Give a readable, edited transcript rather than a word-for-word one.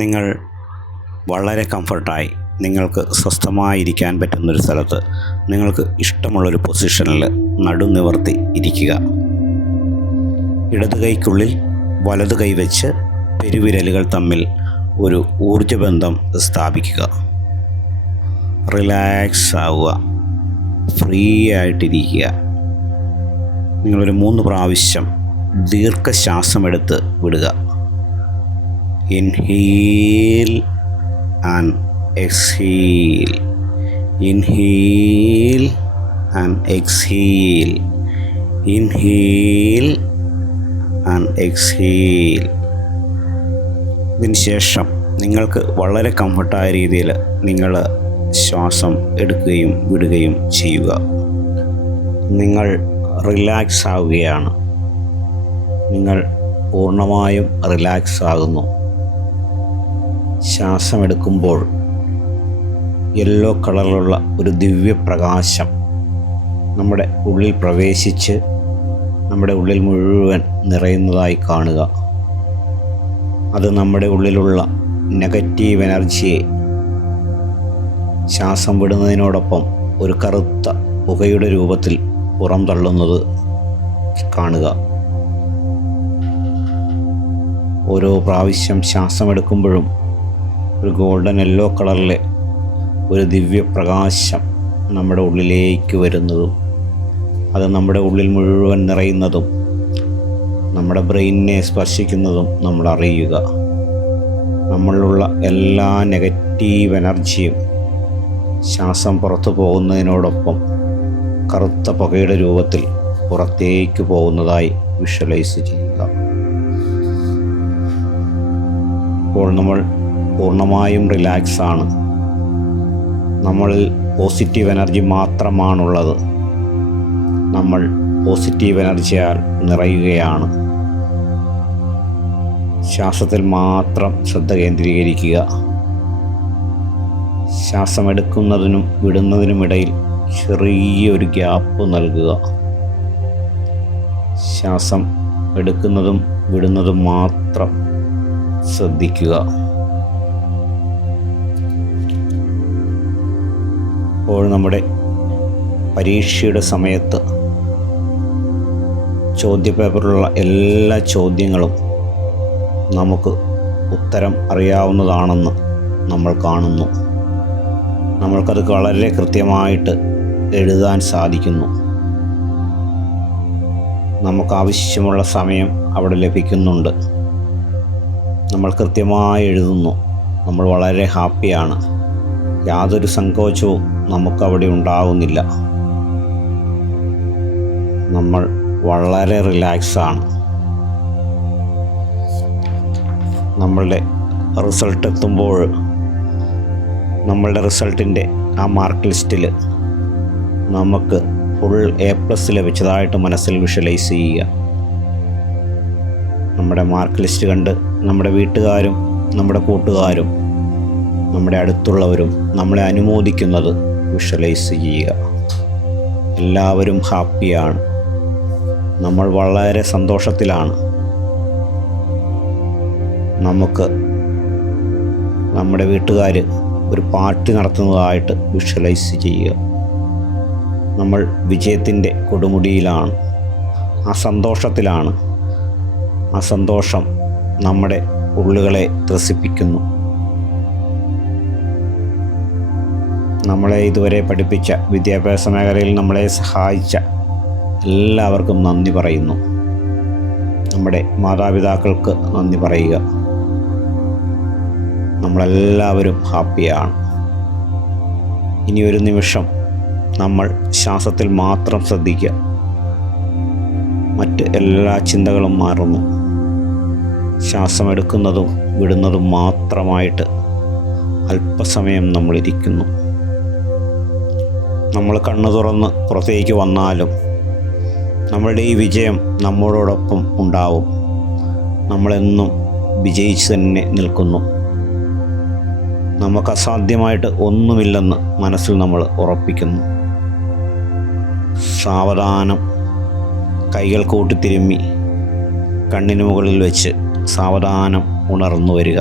നിങ്ങൾ വളരെ കംഫർട്ടായി നിങ്ങൾക്ക് സ്വസ്ഥമായിരിക്കാൻ പറ്റുന്നൊരു സ്ഥലത്ത് നിങ്ങൾക്ക് ഇഷ്ടമുള്ളൊരു പൊസിഷനിൽ നടുനിവർത്തി ഇരിക്കുക. ഇടത് കൈക്കുള്ളിൽ വലത് കൈ വെച്ച് പെരുവിരലുകൾ തമ്മിൽ ഒരു ഊർജ്ജബന്ധം സ്ഥാപിക്കുക. റിലാക്സ് ആവുക, ഫ്രീ ആയിട്ടിരിക്കുക. നിങ്ങളൊരു 3 പ്രാവശ്യം ദീർഘശ്വാസമെടുത്ത് വിടുക. ഇൻഹീൽ ആൻഡ് എക്സ്ഹീൽ, ഇൻഹീൽ ആൻഡ് എക്സ്ഹീൽ, ഇൻഹീൽ ആൻഡ് എക്സ്ഹീൽ. ഇതിന് ശേഷം നിങ്ങൾക്ക് വളരെ കംഫർട്ടായ രീതിയിൽ നിങ്ങൾ ശ്വാസം എടുക്കുകയും വിടുകയും ചെയ്യുക. നിങ്ങൾ റിലാക്സ് ആവുകയാണ്. നിങ്ങൾ പൂർണ്ണമായും റിലാക്സ് ആകുന്നു. ശ്വാസമെടുക്കുമ്പോൾ യെല്ലോ കളറിലുള്ള ഒരു ദിവ്യപ്രകാശം നമ്മുടെ ഉള്ളിൽ പ്രവേശിച്ച് നമ്മുടെ ഉള്ളിൽ മുഴുവൻ നിറയുന്നതായി കാണുക. അത് നമ്മുടെ ഉള്ളിലുള്ള നെഗറ്റീവ് എനർജിയെ ശ്വാസം വിടുന്നതിനോടൊപ്പം ഒരു കറുത്ത പുകയുടെ രൂപത്തിൽ പുറം തള്ളുന്നത് കാണുക. ഓരോ പ്രാവശ്യം ശ്വാസമെടുക്കുമ്പോഴും ഒരു ഗോൾഡൻ യെല്ലോ കളറിലെ ഒരു ദിവ്യപ്രകാശം നമ്മുടെ ഉള്ളിലേക്ക് വരുന്നതും അത് നമ്മുടെ ഉള്ളിൽ മുഴുവൻ നിറയുന്നതും നമ്മുടെ ബ്രെയിനിനെ സ്പർശിക്കുന്നതും നമ്മൾ അറിയുക. നമ്മളിലുള്ള എല്ലാ നെഗറ്റീവ് എനർജിയും ശ്വാസം പുറത്തു പോകുന്നതിനോടൊപ്പം കറുത്ത പുകയുടെ രൂപത്തിൽ പുറത്തേക്ക് പോകുന്നതായി വിഷ്വലൈസ് ചെയ്യുക. ഇപ്പോൾ നമ്മൾ പൂർണ്ണമായും റിലാക്സ് ആണ്. നമ്മളിൽ പോസിറ്റീവ് എനർജി മാത്രമാണുള്ളത്. നമ്മൾ പോസിറ്റീവ് എനർജിയാൽ നിറയുകയാണ്. ശ്വാസത്തിൽ മാത്രം ശ്രദ്ധ കേന്ദ്രീകരിക്കുക. ശ്വാസമെടുക്കുന്നതിനും വിടുന്നതിനുമിടയിൽ ചെറിയൊരു ഗ്യാപ്പ് നൽകുക. ശ്വാസം എടുക്കുന്നതും വിടുന്നതും മാത്രം ശ്രദ്ധിക്കുക. ഇപ്പോൾ നമ്മുടെ പരീക്ഷയുടെ സമയത്ത് ചോദ്യപേപ്പറിലുള്ള എല്ലാ ചോദ്യങ്ങളും നമുക്ക് ഉത്തരം അറിയാവുന്നതാണെന്ന് നമ്മൾ കാണുന്നു. നമ്മൾക്കത് വളരെ കൃത്യമായിട്ട് എഴുതാൻ സാധിക്കുന്നു. നമുക്കാവശ്യമുള്ള സമയം അവിടെ ലഭിക്കുന്നുണ്ട്. നമ്മൾ കൃത്യമായി എഴുതുന്നു. നമ്മൾ വളരെ ഹാപ്പിയാണ്. യാതൊരു സങ്കോചവും നമുക്കവിടെ ഉണ്ടാകുന്നില്ല. നമ്മൾ വളരെ റിലാക്സാണ്. നമ്മളുടെ റിസൾട്ട് എത്തുമ്പോൾ നമ്മളുടെ റിസൾട്ടിൻ്റെ ആ മാർക്ക് ലിസ്റ്റിൽ നമുക്ക് ഫുൾ A+ ലഭിച്ചതായിട്ട് മനസ്സിൽ വിഷ്വലൈസ് ചെയ്യുക. നമ്മുടെ മാർക്ക് ലിസ്റ്റ് കണ്ട് നമ്മുടെ വീട്ടുകാരും നമ്മുടെ കൂട്ടുകാരും നമ്മുടെ അടുത്തുള്ളവരും നമ്മളെ അനുമോദിക്കുന്നത് വിഷ്വലൈസ് ചെയ്യുക. എല്ലാവരും ഹാപ്പിയാണ്. നമ്മൾ വളരെ സന്തോഷത്തിലാണ്. നമുക്ക് നമ്മുടെ വീട്ടുകാർ ഒരു പാർട്ടി നടത്തുന്നതായിട്ട് വിഷ്വലൈസ് ചെയ്യുക. നമ്മൾ വിജയത്തിൻ്റെ കൊടുമുടിയിലാണ്. ആ സന്തോഷത്തിലാണ്. ആ സന്തോഷം നമ്മുടെ ഉള്ളുകളെ ത്രസിപ്പിക്കുന്നു. നമ്മളെ ഇതുവരെ പഠിപ്പിച്ച വിദ്യാഭ്യാസ മേഖലയിൽ നമ്മളെ സഹായിച്ച എല്ലാവർക്കും നന്ദി പറയുന്നു. നമ്മുടെ മാതാപിതാക്കൾക്ക് നന്ദി പറയുക. നമ്മളെല്ലാവരും ഹാപ്പിയാണ്. ഇനിയൊരു നിമിഷം നമ്മൾ ശ്വാസത്തിൽ മാത്രം ശ്രദ്ധിക്കുക. മറ്റ് എല്ലാ ചിന്തകളും മാറുന്നു. ശ്വാസം എടുക്കുന്നതും വിടുന്നതും മാത്രമായിട്ട് അല്പസമയം നമ്മളിരിക്കുന്നു. നമ്മൾ കണ്ണു തുറന്ന് പുറത്തേക്ക് വന്നാലും നമ്മളുടെ ഈ വിജയം നമ്മളോടൊപ്പം ഉണ്ടാവും. നമ്മളെന്നും വിജയിച്ച് തന്നെ നിൽക്കുന്നു. നമുക്ക് അസാധ്യമായിട്ട് ഒന്നുമില്ലെന്ന് മനസ്സിൽ നമ്മൾ ഉറപ്പിക്കുന്നു. സാവധാനം കൈകൾ കൂട്ടിത്തിരുമ്മി കണ്ണിന് മുകളിൽ വെച്ച് സാവധാനം ഉണർന്നു വരിക.